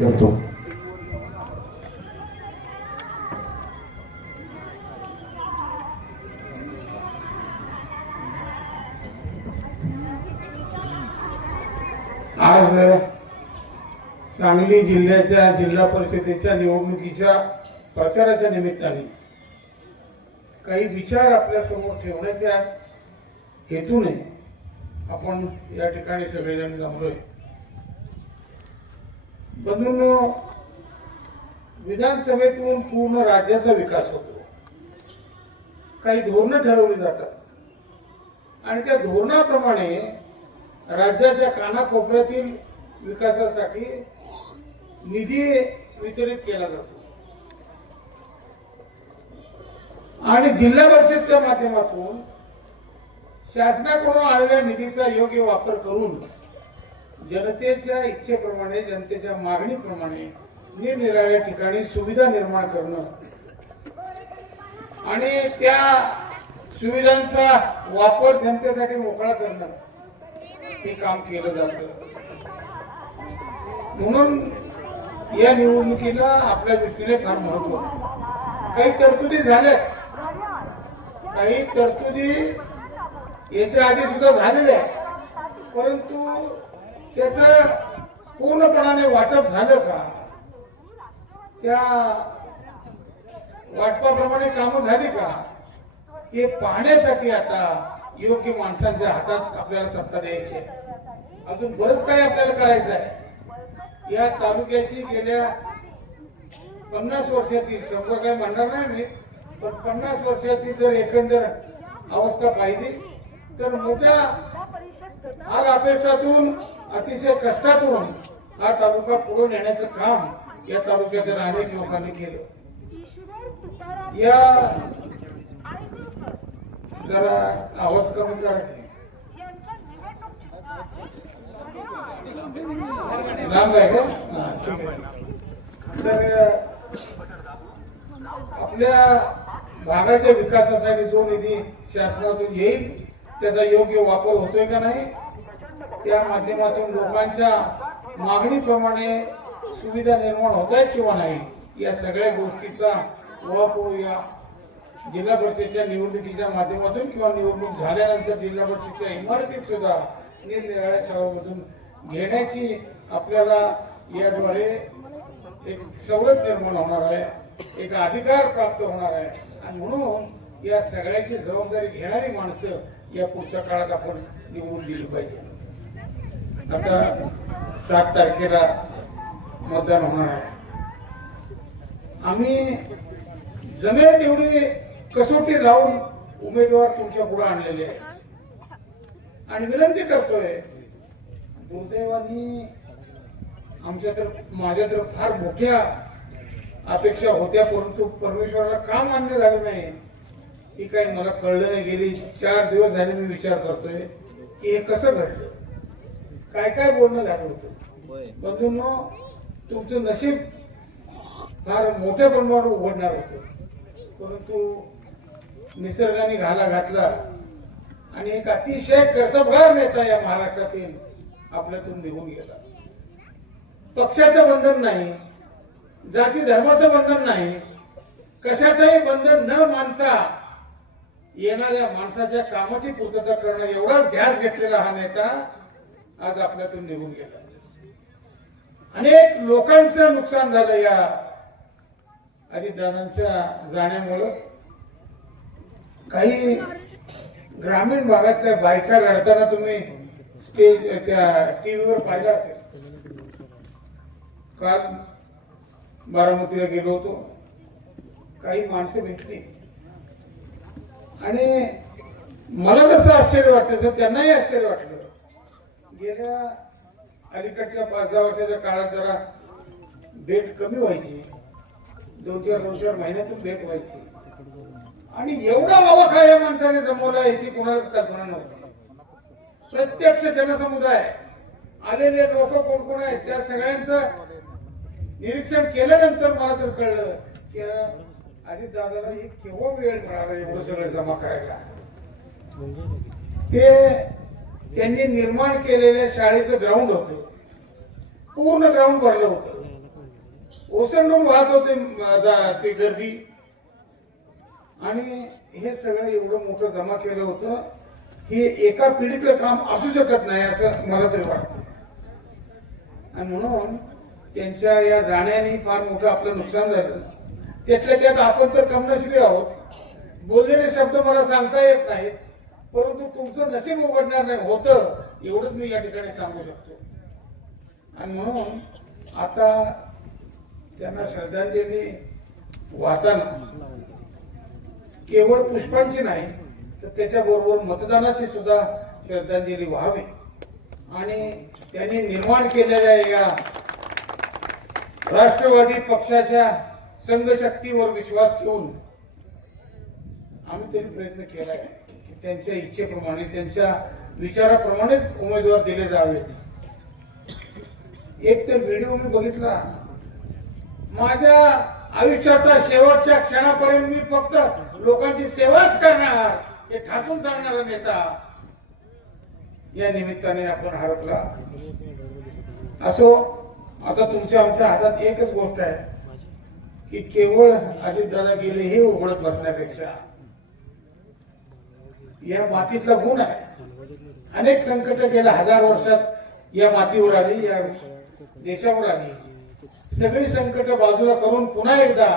करतो. आज सांगली जिल्ह्याच्या जिल्हा परिषदेच्या निवडणुकीच्या प्रचाराच्या निमित्ताने काही विचार आपल्या समोर ठेवण्याच्या हेतूने आपण या ठिकाणी सगळेजण जमलोय. बंधूंनो, विधानसभेतून पूर्ण राज्याचा विकास होतो. काही धोरणं ठरवली जातात आणि त्या धोरणाप्रमाणे राज्याच्या कानाकोपऱ्यातील विकासासाठी निधी वितरित केला जातो आणि जिल्हा परिषदेच्या माध्यमातून शासनाकडून आलेल्या निधीचा योग्य वापर करून जनतेच्या इच्छेप्रमाणे, जनतेच्या मागणीप्रमाणे निरनिराळ्या ठिकाणी सुविधा निर्माण करणं आणि त्या सुविधांचा वापर जनतेसाठी मोकळा करणं हे काम केलं जातं. म्हणून या निवडणुकीला आपल्या दृष्टीने फार महत्व. काही तरतुदी झाल्या, काही तरतुदी याच्या आधी सुद्धा झालेल्या, परंतु त्याचं पूर्णपणाने वाटप झालं का, त्या वाटपाप्रमाणे कामं झाली का, हे पाहण्यासाठी आता योग्य माणसांच्या हातात आपल्याला सत्ता द्यायची आहे. अजून बरंच काही आपल्याला करायचं आहे. या तालुक्याची गेल्या 50 वर्षातील, समजा काही म्हणणार नाही मी, पण 50 वर्षातील जर एकंदर अवस्था पाहिली तर मोठ्या हाल अपेक्षातून, अतिशय कष्टातून हा तालुका पुढे नेण्याचं काम या तालुक्यातील अनेक लोकांनी केलं. या जरा आवाज कमी करा, लांब आहे का? तर आपल्या भागाच्या विकासासाठी जो निधी शासनातून येईल त्याचा योग्य वापर होतोय का नाही, त्या माध्यमातून लोकांच्या मागणीप्रमाणे सुविधा निर्माण होत आहेत किंवा नाही, या सगळ्या गोष्टीचा ओळख या जिल्हा परिषदेच्या निवडणुकीच्या माध्यमातून किंवा निवडणूक झाल्यानंतर जिल्हा परिषदेच्या इमारतीत सुद्धा निरनिराळ्या सभामधून घेण्याची आपल्याला याद्वारे एक सवलत निर्माण होणार आहे, एक अधिकार प्राप्त होणार आहे. आणि म्हणून या सगळ्याची जबाबदारी घेणारी माणसं या पुढच्या काळात आपण निवडून दिली पाहिजे. आता 7 तारखेला मतदान होणार आहे. आम्ही जमेल तेवढी कसोटी लावून उमेदवार तुमच्या पुढे आणलेले आहे आणि विनंती करतोय, दुर्दैवानी आमच्या तर, माझ्या तर फार मोठ्या अपेक्षा होत्या, परंतु परमेश्वराला का मान्य झालं नाही हे काही मला कळलं नाही. गेली 4 दिवस झाले मी विचार करतोय की हे कसं घडलं, काय काय बोलणं झालं होतं. बंधूंनो, तुमचं नशीब फार मोठ्या प्रमाणावर उघडणार होतं, परंतु निसर्गाने घाला घातला आणि एक अतिशय कर्तबगार नेता या महाराष्ट्रातील आपल्यातून निघून गेला. पक्षाचं बंधन नाही, जाती धर्माचं बंधन नाही, कशाचंही बंधन न मानता येणाऱ्या माणसाच्या कामाची पूर्तता करणं एवढाच ध्यास घेतलेला हा नेता आज आपल्यातून निघून गेला. अनेक लोकांचं नुकसान झालं या अजितदादांच्या जाण्यामुळं. काही ग्रामीण भागातल्या बायका लढताना तुम्ही स्टेज त्या टीव्हीवर पाहिलं असेल. काल बारामतीला गेलो होतो, काही माणसं भेटली आणि मला जसं आश्चर्य वाटलं तसं त्यांनाही आश्चर्य वाटलं. गेल्या अलीकडच्या 5-10 वर्षाच्या काळात जरा भेट कमी व्हायची, 2-4 महिन्यातून भेट व्हायची आणि एवढा वावखा या माणसाने जमवला याची कोणालाच कल्पना नव्हती. प्रत्यक्ष जनसमुदाय आलेले लोक कोण कोण आहेत त्या सगळ्यांचं निरीक्षण केल्यानंतर मला तर कळलं की अजितदादाला हे केव्हा वेळ मिळाला एवढं सगळं जमा करायला. ते त्यांनी निर्माण केलेल्या शाळेचं ग्राउंड होतं, पूर्ण ग्राउंड भरलं होतं ओसंडून वाहत होते ते गर्दी. आणि हे सगळं एवढं मोठं जमा केलं होतं, हे एका पिढीतलं काम असू शकत नाही असं मला तरी वाटतं. आणि म्हणून त्यांच्या या जाण्याने फार मोठं आपलं नुकसान झालं. त्यातल्या त्यात आपण तर कमनशिबी आहोत. बोललेले शब्द मला सांगता येत नाहीत, परंतु तुमचं नशीब उघडणार नाही होतं एवढंच मी या ठिकाणी सांगू शकतो. आणि म्हणून आता त्यांना श्रद्धांजली वाहताना केवळ पुष्पांची नाही तर त्याच्याबरोबर मतदानाची सुद्धा श्रद्धांजली व्हावी. आणि त्यांनी निर्माण केलेल्या या राष्ट्रवादी पक्षाच्या संघशक्तीवर विश्वास ठेवून आम्ही तरी प्रयत्न केलाय की त्यांच्या इच्छेप्रमाणे त्यांच्या विचाराप्रमाणेच उमेदवार दिले जावेत. एक तर व्हिडिओ मी बघितला, माझ्या आयुष्याचा शेवटच्या क्षणापर्यंत मी फक्त लोकांची सेवाच करणार हे ठासून सांगणारा नेता या निमित्ताने आपण हरपला. असो, आता तुमच्या आमच्या हातात एकच गोष्ट आहे की केवळ अजितदादा गेले हे उघडत बसण्यापेक्षा या मातीतला गुण आहे. अनेक संकट गेल्या 1000 वर्षात या मातीवर आली, या देशावर आली. सगळी संकट बाजूला करून पुन्हा एकदा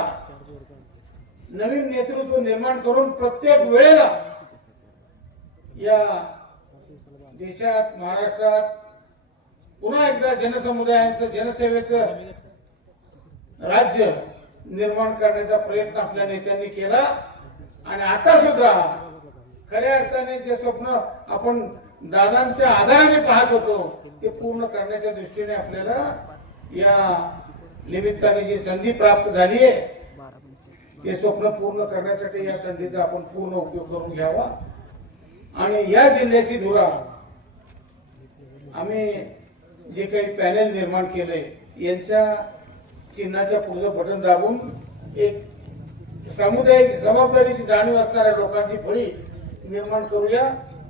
नवीन नेतृत्व निर्माण करून प्रत्येक वेळेला या देशात महाराष्ट्रात पुन्हा एकदा जनसमुदायांचं जनसेवेचं राज्य निर्माण करण्याचा प्रयत्न आपल्या नेत्यांनी केला. आणि आता सुद्धा खऱ्या अर्थाने जे स्वप्न आपण दादांच्या आधाराने पाहत होतो ते पूर्ण करण्याच्या दृष्टीने आपल्याला या निमित्ताने जी संधी प्राप्त झाली आहे ते स्वप्न पूर्ण करण्यासाठी या संधीचा आपण पूर्ण उपयोग करून घ्यावा. आणि या जिल्ह्याची धुरा आम्ही जे काही पॅनल निर्माण केलंय यांच्या चिन्हाच्या पुढचं बटन दाबून एक सामुदायिक जबाबदारीची जाणीव असणाऱ्या लोकांची फळी निर्माण करूया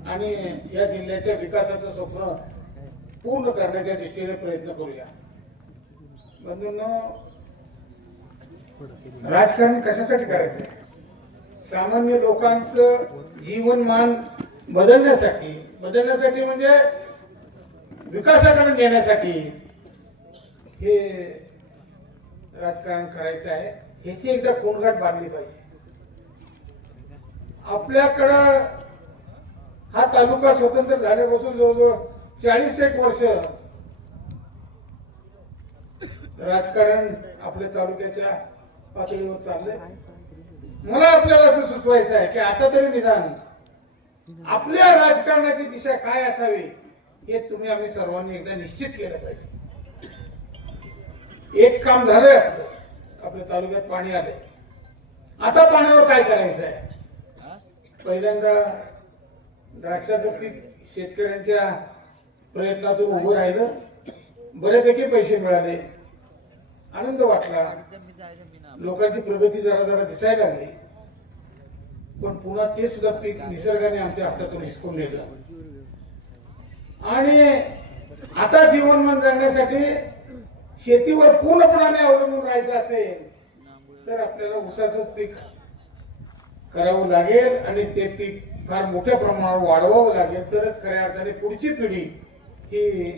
आणि या जिल्ह्याच्या विकासाचं स्वप्न पूर्ण करण्याच्या दृष्टीने प्रयत्न करूया. बंधूंनो, राजकारण कशासाठी करायचंय? सामान्य लोकांचं जीवनमान बदलण्यासाठी म्हणजे विकासाकडे नेण्यासाठी हे राजकारण करायचं आहे. ह्याची एकदा कोणगाठ बांधली पाहिजे. आपल्याकडं हा तालुका स्वतंत्र झाल्यापासून जवळजवळ 40 वर्ष राजकारण आपल्या तालुक्याच्या पातळीवर चाललंय. मला आपल्याला असं सुचवायचं आहे की आता तरी निदान आपल्या राजकारणाची दिशा काय असावी हे तुम्ही आम्ही सर्वांनी एकदा निश्चित केलं पाहिजे. एक काम झालंय, आपल्या तालुक्यात पाणी आलंय. आता पाण्यावर काय करायचं आहे? पहिल्यांदा द्राक्षाचं पीक शेतकऱ्यांच्या प्रयत्नातून उभं राहिलं, बऱ्यापैकी पैसे मिळाले, आनंद वाटला, लोकांची प्रगती जरा जरा दिसायला लागली. पण पुन्हा ते सुद्धा पीक निसर्गाने आमच्या हातातून हिसकून नेलं. आणि आता जीवनमान जगण्यासाठी शेतीवर पूर्णपणे अवलंबून राहायचं असेल तर आपल्याला ऊसाचंच पीक करावं लागेल आणि ते पीक फार मोठ्या प्रमाणावर वाढवावं लागेल. तरच खऱ्या अर्थाने पुढची पिढी ही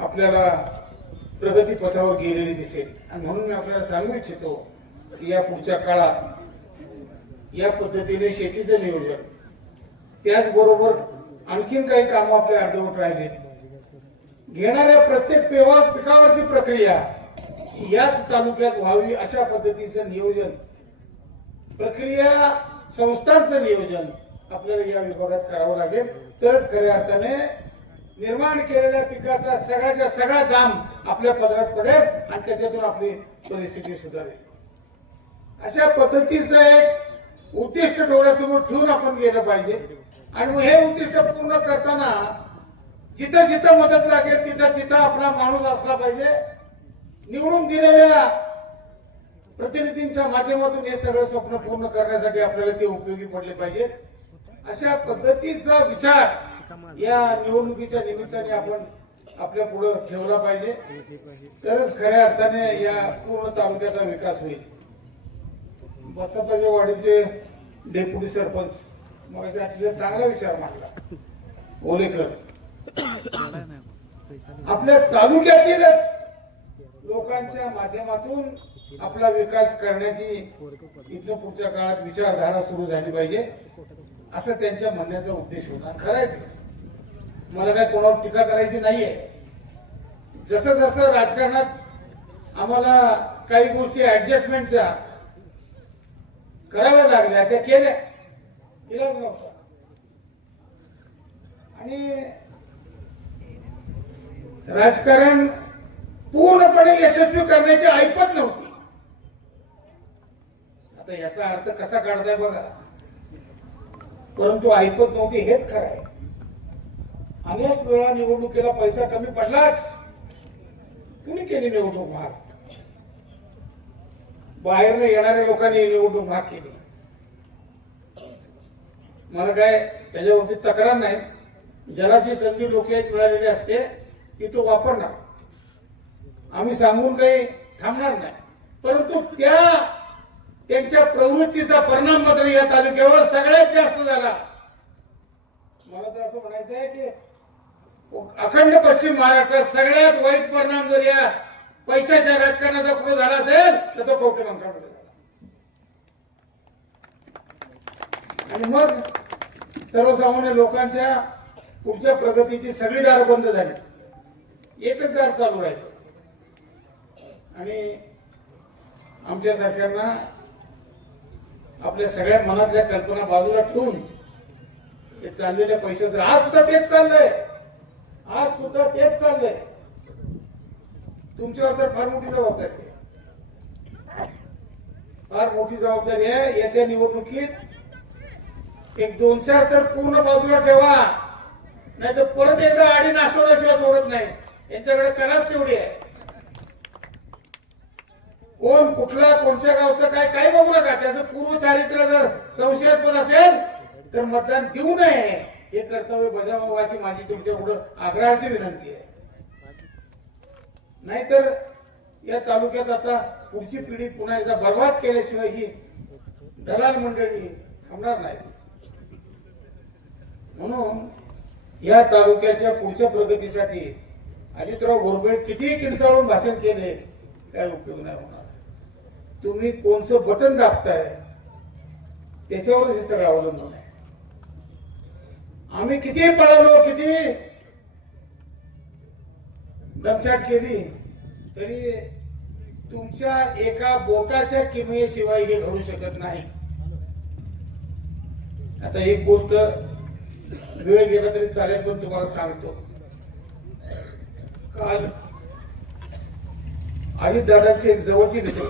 आपल्याला प्रगती पथावर गेलेली दिसेल. आणि म्हणून मी आपल्याला सांगू इच्छितो की या पुढच्या काळात या पद्धतीने शेतीचं नियोजन, त्याचबरोबर आणखीन काही कामं आपल्या अर्धवट राहिले, घेणाऱ्या प्रत्येक पिकावरची प्रक्रिया याच तालुक्यात व्हावी अशा पद्धतीचं नियोजन, प्रक्रिया संस्थांचं नियोजन आपल्याला या विभागात करावं लागेल. तरच खऱ्या अर्थाने निर्माण केलेल्या पिकाचा सगळ्याचा सगळा दाम आपल्या पदरात पडेल आणि त्याच्यातून आपली परिस्थिती सुधारेल. अशा पद्धतीचं एक उद्दिष्ट डोळ्यासमोर ठेवून आपण गेलं पाहिजे. आणि मग हे उद्दिष्ट पूर्ण करताना जिथं जिथं मदत लागेल तिथं तिथं आपला माणूस असला पाहिजे. निवडून दिलेल्या प्रतिनिधींच्या माध्यमातून हे सगळं स्वप्न पूर्ण करण्यासाठी आपल्याला ते उपयोगी पडले पाहिजे. अशा पद्धतीचा विचार या निवडणुकीच्या निमित्ताने आपण आपल्या पुढे ठेवला पाहिजे, तरच खऱ्या अर्थाने या पूर्ण तालुक्याचा विकास होईल. बसपाच्या वाडीचे डेप्युटी सरपंच मग त्यातला चांगला विचार मांडला ओलेकर. आपल्या तालुक्यातीलच लोकांच्या माध्यमातून आपला विकास करण्याची इथं पुढच्या काळात विचारधारा सुरू झाली पाहिजे, असं त्यांच्या म्हणण्याचा उद्देश होता. खरंय, मला काय कोणावर टीका करायची नाहीये. जसं जसं राजकारणात आम्हाला काही गोष्टी ऍडजस्टमेंटच्या कराव्या लागल्या त्या केल्या, इलाज नव्हता. आणि राजकारण पूर्णपणे यशस्वी करण्याची ऐपत नव्हती. आता याचा अर्थ कसा काढताय बघा, परंतु ऐपत नव्हती हेच खरं आहे. अनेक वेळा निवडणुकीला पैसा कमी पडलाच. कुणी केली निवडणूक महाग? बाहेरनं येणाऱ्या लोकांनी निवडणूक महाग केली. मला काय त्याच्यावरती तक्रार नाही. ज्याला जी संधी लोकशाहीत मिळालेली असते ती तो वापरणार. आम्ही सांगून काही थांबणार नाही, परंतु त्यांच्या प्रवृत्तीचा परिणाम मात्र या तालुक्यावर सगळ्यात जास्त झाला. मला तर असं म्हणायचं आहे की अखंड पश्चिम महाराष्ट्रात सगळ्यात वाईट परिणाम जर या पैशाच्या राजकारणाचा कुठं झाला असेल तर तो कवठे मंकाळमध्ये झाला. आणि मग सर्वसामान्य लोकांच्या पुढच्या प्रगतीची सगळी दार बंद झाली, एकच दार चालू राहिलं. आणि आमच्या सरकारनं आपल्या सगळ्या मनातल्या कल्पना बाजूला ठेवून हे चाललेल्या पैशाचं आज सुद्धा तेच चाललंय. आज सुद्धा तेच चाललंय. तुमच्यावर तर फार मोठी जबाबदारी आहे, फार मोठी जबाबदारी आहे. येत्या निवडणुकीत एक 2-4 तर पूर्ण बाजूला ठेवा, नाही तर परत एकदा आडी नाशवल्याशिवाय सोडत नाही. यांच्याकडे कलाच तेवढी आहे. कोण कुठला कोणत्या गावचा काय बघू नका. त्याचं पूर्व चारित्र्य जर संशयास्पद असेल तर मतदान देऊ नये, हे कर्तव्य बजावावं अशी माझी तुमच्या पुढे आग्रहाची विनंती आहे. नाहीतर या तालुक्यात आता पुढची पिढी पुन्हा एकदा बर्बाद केल्याशिवाय ही दलाल मंडळी थांबणार नाही. म्हणून या तालुक्याच्या पुढच्या प्रगतीसाठी अजितराव घोरपडे किती किंचाळून भाषण केले काय उपयोग नाही होणार. तुम्ही कोणचं बटन दाबताय त्याच्यावरच हे सगळं अवलंबून आहे. आम्ही किती पळालो, किती दमछाट केली तरी तुमच्या एका बोटाच्या किमयेशिवाय हे घडू शकत नाही. आता एक गोष्ट वेळ गेला तरी चालेल, पण तुम्हाला सांगतो. काल अजित दादाची एक जवळची मित्र,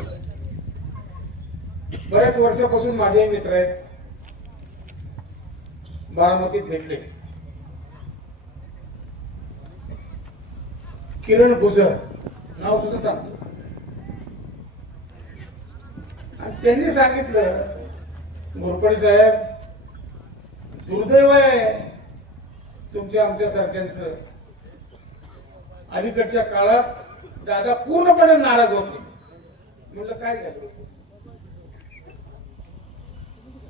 बऱ्याच वर्षापासून माझे मित्र आहेत, बारामतीत भेटले. किरण गुजर नाव सुद्धा सांगतो. आणि त्यांनी सांगितलं, घोरपडे साहेब, दुर्दैव आहे तुमच्या आमच्या सारख्यांचं. अलीकडच्या काळात दादा पूर्णपणे नाराज होते. म्हटलं काय झालं?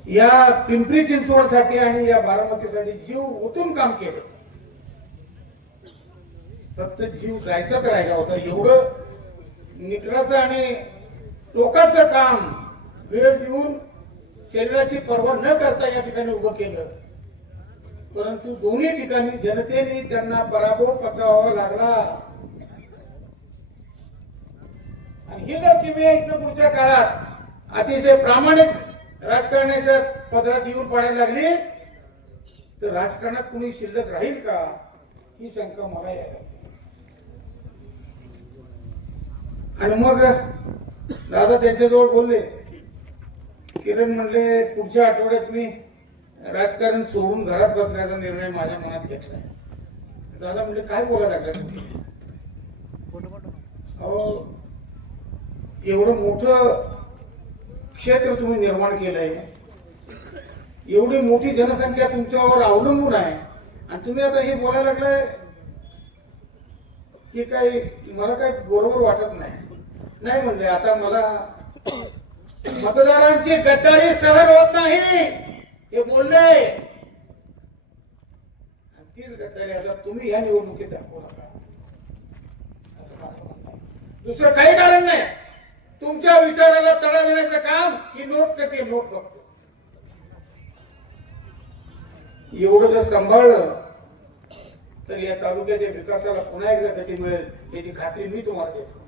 या पिंपरी चिंचवडसाठी आणि या बारामतीसाठी जीव ओतून काम केलं. फक्त जीव जायचाच राहिला होता. एवढं निकराचं आणि टोकाचं काम वेळ देऊन शरीराची पर्वा न करता या ठिकाणी उभं केलं. परंतु दोन्ही ठिकाणी जनतेने त्यांना पराभव पचावावा लागला. आणि ही जर किमया इथं पुढच्या काळात अतिशय प्रामाणिक राजकारणाच्या पदरात येऊन पडायला लागली तर राजकारणात कुणी शिल्लक राहील का, ही शंका मला यायला. आणि मग दादा त्यांच्याजवळ बोलले. किरण म्हणले, पुढच्या आठवड्यात मी राजकारण सोडून घरात बसण्याचा निर्णय माझ्या मनात घेतलाय. दादा म्हणले, काय बोलायला लागला तुम्ही? अहो, एवढं मोठं क्षेत्र तुम्ही निर्माण केलंय, एवढी मोठी जनसंख्या तुमच्यावर अवलंबून आहे, आणि तुम्ही आता हे बोलायला लागलाय. ही काही मला काही बरोबर वाटत नाही म्हणले. आता मला मतदारांची गद्दारी सहन होत नाही हे बोलले. तीच गद्दारी आता तुम्ही या निवडणुकीत दाखवू नका असं माझं म्हणणं आहे. दुसरं काही कारण नाही. तुमच्या विचाराला तडा देण्याचं काम ही नोट करते. नोट फक्त एवढं जर सांभाळलं तर या तालुक्याच्या विकासाला पुन्हा एकदा गती मिळेल याची खात्री मी तुम्हाला देतो.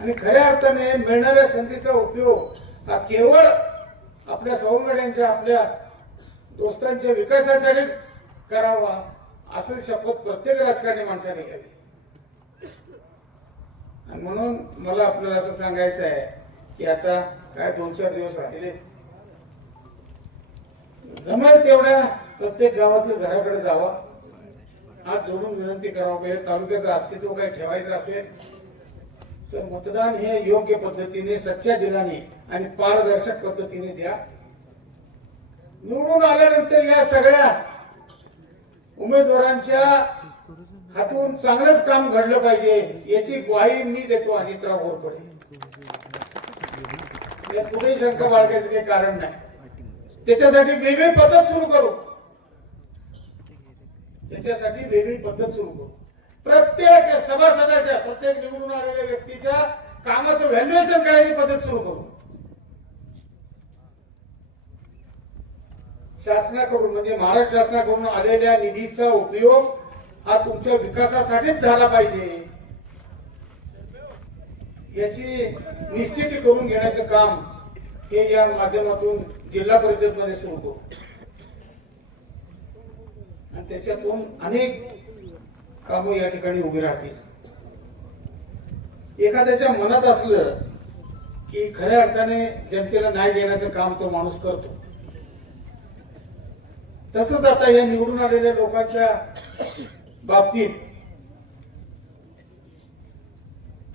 आणि खऱ्या अर्थाने मिळणाऱ्या संधीचा उपयोग हा केवळ आपल्या सवंगड्यांच्या आपल्या दोस्तांच्या विकासासाठीच करावा असं शपथ प्रत्येक राजकारणी माणसाने घ्यावी. आणि म्हणून मला आपल्याला असं सांगायचं आहे की आता काय 2-4 दिवस राहिले. जमेल तेवढ्या प्रत्येक गावातील घराकडे जावा. हात जोडून विनंती करावं. हे तालुक्याचं अस्तित्व काही ठेवायचं असेल तर मतदान हे योग्य पद्धतीने सच्च्या दिलाने आणि पारदर्शक पद्धतीने द्या. निवडून आल्यानंतर या सगळ्या उमेदवारांच्या हातून चांगलंच काम घडलं पाहिजे याची ग्वाही मी देतो. अजितराव घोरपडे या कुठेही शंका बाळगायचं काही कारण नाही. त्याच्यासाठी वेगळी पद्धत सुरू करू. प्रत्येक सभासदाच्या प्रत्येक निवडून आलेल्या व्यक्तीच्या कामाचं व्हॅल्युएशन करायची पद्धत सुरू करू. शासनाकडून म्हणजे महाराष्ट्र शासनाकडून आलेल्या निधीचा उपयोग हा तुमच्या विकासासाठीच झाला पाहिजे याची निश्चिती करून घेण्याचं काम हे या माध्यमातून जिल्हा परिषदमध्ये सुरू करू. आणि त्याच्यातून अनेक कामं या ठिकाणी उभी राहतील. एखाद्याच्या मनात असलं की खऱ्या अर्थाने जनतेला न्याय देण्याचं काम तो माणूस करतो. तसंच आता या निवडून आलेल्या लोकांच्या बाबतीत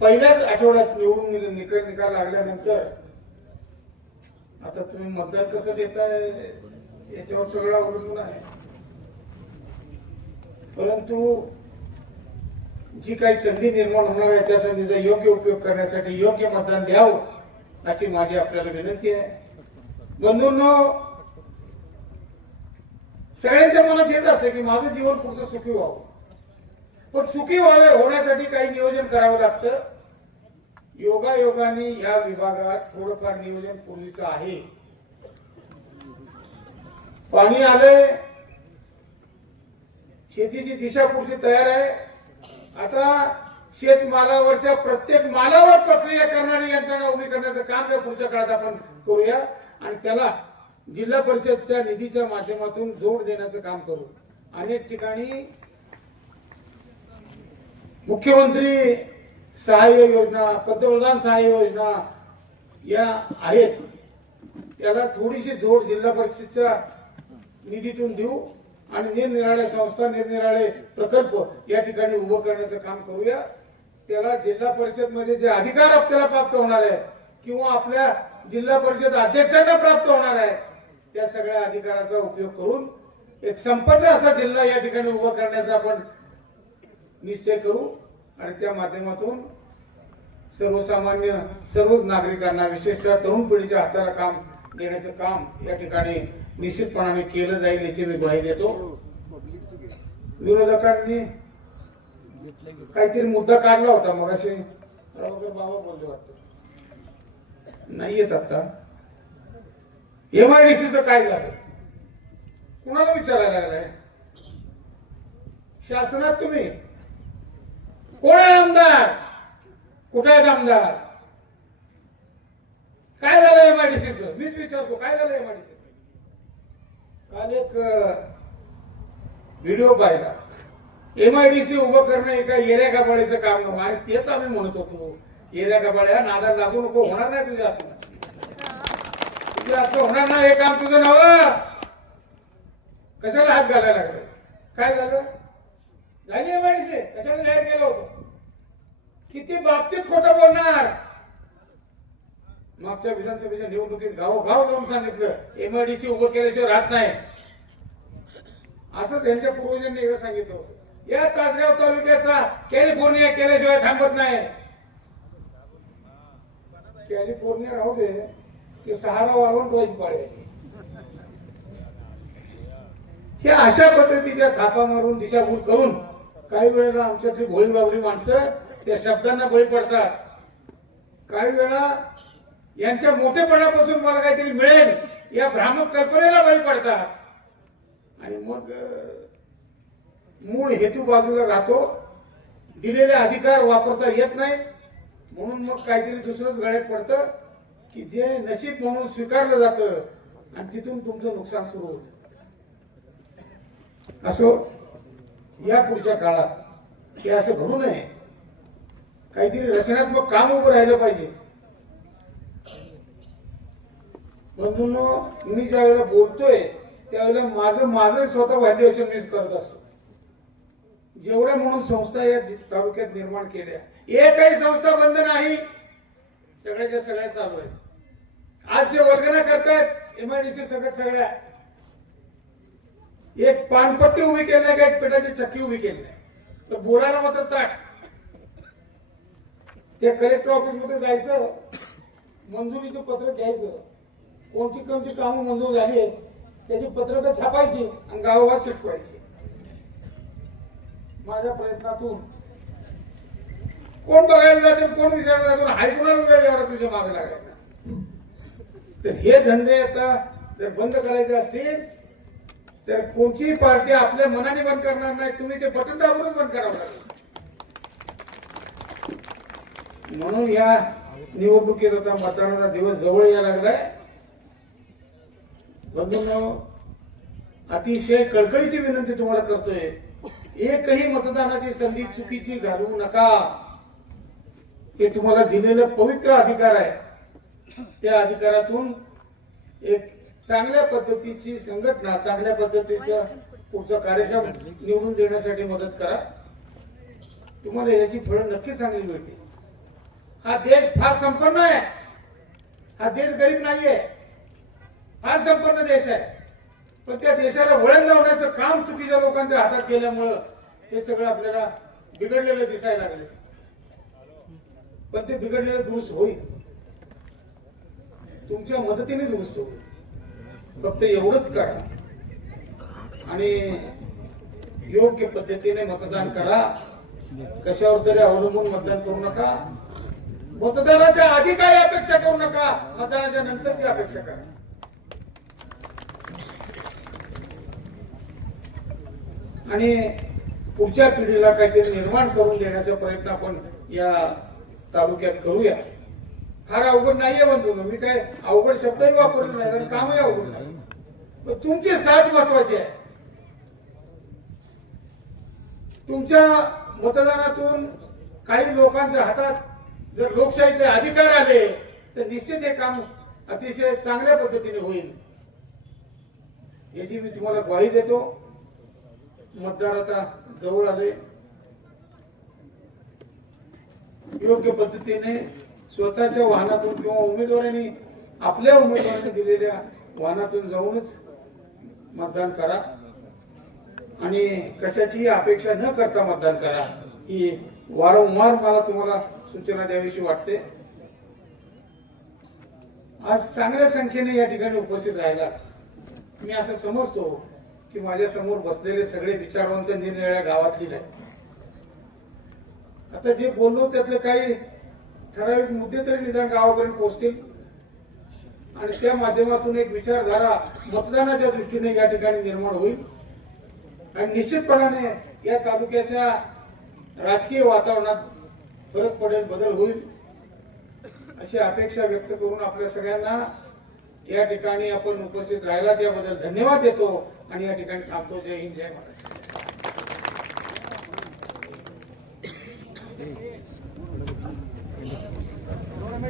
पहिल्याच आठवड्यात निवडून निकाल लागल्यानंतर आता तुम्ही मतदान कसं देताय याच्यावर सगळं अवलंबून आहे. परंतु जी काही संधी निर्माण होणार आहे त्या संधीचा योग्य उपयोग करण्यासाठी योग्य मतदान द्यावं अशी माझी आपल्याला विनंती आहे. बंधूंनो, सगळ्यांच्या मनात येत असते की माझं जीवन पुढचं सुखी व्हावं. पण सुखी होण्यासाठी काही नियोजन करावं लागतं. योगायोगाने या विभागात थोडंफार नियोजन पूर्वीचं आहे. पाणी आलंय, शेतीची दिशा पुढची तयार आहे. आता शेतमालावरच्या प्रत्येक मालावर प्रक्रिया करणारी यंत्रणा उभी करण्याचं काम या पुढच्या काळात आपण करूया आणि त्याला जिल्हा परिषदच्या निधीच्या माध्यमातून जोड देण्याचं काम करू. अनेक ठिकाणी मुख्यमंत्री सहाय्य योजना, पंतप्रधान सहाय्य योजना या आहेत. त्याला थोडीशी जोड जिल्हा परिषदच्या निधीतून देऊ आणि निरनिराळ्या संस्था, निरनिराळे प्रकल्प या ठिकाणी उभं करण्याचं काम करूया. त्याला जिल्हा परिषद मध्ये जे अधिकार आपल्याला प्राप्त होणार आहेत किंवा आपल्या जिल्हा परिषद अध्यक्षांना प्राप्त होणार आहे त्या सगळ्या अधिकाराचा उपयोग करून एक संपन्न असा जिल्हा या ठिकाणी उभा करण्याचा आपण निश्चय करू आणि त्या माध्यमातून सर्वसामान्य सर्वच नागरिकांना विशेषतः तरुण पिढीच्या हाताला काम देण्याचं काम या ठिकाणी निश्चितपणाने केलं जाईल याची मी ग्वाही देतो. विरोधकांनी काहीतरी मुद्दा काढला होता मग असे बाबा बोलले वाटतं नाही येत. आता MIDCचं काय झालं कुणाला विचारायला लागलाय? शासनात तुम्ही कोण आहे आमदार? कुठे आहेत आमदार? काय झालं MIDCचं? मीच विचारतो काय झालं MIDCचं? काल एक व्हिडिओ पाहिला. MIDC उभं करणं एका येऱ्या गबाळीचं काम नव्हतं आणि तेच आम्ही म्हणत होतो येऱ्या गबाळ्या नादाला लागू नको, होणार नाही तुझ्या हातून. तुझ्या हातून होणार नाही हे काम तुझं नवं. कशाला हात घालायला लागले? काय झालं? झाली MIDC कशाला जाहीर केलं होतं? किती बाबतीत खोटं बोलणार? मागच्या विधानसभेच्या निवडणुकीत गावोगाव जाऊन सांगितलं MIDC उभं केल्याशिवाय राहत नाही. असं त्यांच्या पूर्वजांनी एकदा सांगितलं होतं. या तासगाव तालुक्याचा कॅलिफोर्निया केल्याशिवाय थांबत नाही. कॅलिफोर्निया राहू दे, ते सहारा वाळवंट व्हायची पाळी. या अशा पद्धतीच्या थापा मारून दिशाभूल करून काही वेळेला आमच्यातली भोळी बाबडी माणसं त्या शब्दांना बळी पडतात. काही वेळा यांच्या मोठेपणापासून मला काहीतरी मिळेल या भ्रामक कल्पनेला बळी पडतात आणि मग मूळ हेतू बाजूला राहतो. दिलेले अधिकार वापरता येत नाही म्हणून मग काहीतरी दुसरंच गळ्यात पडतं की जे नशीब म्हणून स्वीकारलं जातं आणि तिथून तुमचं नुकसान सुरू होतं. असो या पुढच्या काळात हे असं घडू नये. काहीतरी रचनात्मक काम उभं राहिलं पाहिजे. बंधूंनो, मी ज्या वेळेला बोलतोय त्यावेळेला माझं स्वतः व्हॅल्युएशन मी करत असतो. जेवढ्या म्हणून संस्था या तालुक्यात निर्माण केल्या, एकही संस्था बंद नाही, सगळ्याच्या सगळ्या चालू आहेत. आज जे वर्गना करतायत एमआयडीसी सगळ्या, एक पानपट्टी उभी केली नाही का एक पेटाची चक्की उभी केली नाही, तर बोलायला मात्र ताट. त्या कलेक्टर ऑफिस मध्ये जायचं, मंजुरीचं पत्र घ्यायचं, कोणची कामं मंजूर झाली आहेत त्याची पत्रकं छापायची आणि गावात चिटकवायची. माझ्या प्रयत्नातून कोण बघायला जाते, कोण विचारायला जातो, हाय कुणाला वेळ एवढा तुझ्या मागे लागायला. तर हे धंदे आता जर बंद करायचे असतील तर कोणतीही पार्टी आपल्या मनाने बंद करणार नाही. तुम्ही ते बटन दाबूनच बंद करावं लागेल. म्हणून या निवडणुकीत आता मतदानाचा दिवस जवळ यायला लागलाय. बंधूंनो, अतिशय कळकळीची विनंती तुम्हाला करतोय, एकही मतदानाची संधी चुकीची घालवू नका. हे तुम्हाला दिलेलं पवित्र अधिकार आहे. त्या अधिकारातून एक चांगल्या पद्धतीची संघटना, चांगल्या पद्धतीचा पुढचा कार्यक्रम निवडून देण्यासाठी मदत करा. तुम्हाला याची फळं नक्की चांगली मिळतील. हा देश फार संपन्न आहे. हा देश गरीब नाहीये, फार संपन्न देश आहे. पण त्या देशाला वळण लावण्याचं काम चुकीच्या लोकांच्या हातात गेल्यामुळं हे सगळं आपल्याला बिघडलेलं दिसायला लागले. पण ते बिघडलेलं दुरुस्त होईल, तुमच्या मदतीने दुरुस्त होईल. फक्त एवढंच करा आणि योग्य पद्धतीने मतदान करा. कशावर तरी अवलंबून मतदान करू नका. मतदानाच्या आधी काही अपेक्षा करू नका, मतदानाच्या नंतरची अपेक्षा करा. आणि पुढच्या पिढीला काहीतरी निर्माण करून देण्याचा प्रयत्न आपण या तालुक्यात करूया. फार अवघड नाहीये बंधू, मी काय अवघड शब्दही वापरले नाही आणि कामही अवघड नाही. पण तुमची साथ महत्वाची आहे. तुमच्या मतदानातून काही लोकांच्या हातात जर लोकशाहीचे अधिकार आले तर निश्चित हे काम अतिशय चांगल्या पद्धतीने होईल, याची मी तुम्हाला ग्वाही देतो. मतदार आता जवळ आले. योग्य पद्धतीने स्वतःच्या वाहनातून किंवा उमेदवारांनी आपल्या उमेदवारांनी दिलेल्या वाहनातून जाऊनच मतदान करा आणि कशाची अपेक्षा न करता मतदान करा. ही वारंवार मला तुम्हाला सूचना द्यावीशी वाटते. आज चांगल्या संख्येने या ठिकाणी उपस्थित राहिला. मी असं समजतो की माझ्या समोर बसलेले सगळे विचारवंत निरनिराळ्या गावातली नाही. आता जे बोललो त्यातले काही ठराविक मुद्दे तरी निदान गावापर्यंत पोहोचतील आणि त्या माध्यमातून एक विचारधारा मतदानाच्या दृष्टीने या ठिकाणी निर्माण होईल आणि निश्चितपणाने या तालुक्याच्या राजकीय वातावरणात फरक पडेल, बदल होईल अशी अपेक्षा व्यक्त करून आपल्या सगळ्यांना या ठिकाणी आपण उपस्थित राहिला त्याबद्दल धन्यवाद देतो आणि या ठिकाणी थांबतो. जय हिंद, जय महाराष्ट्र.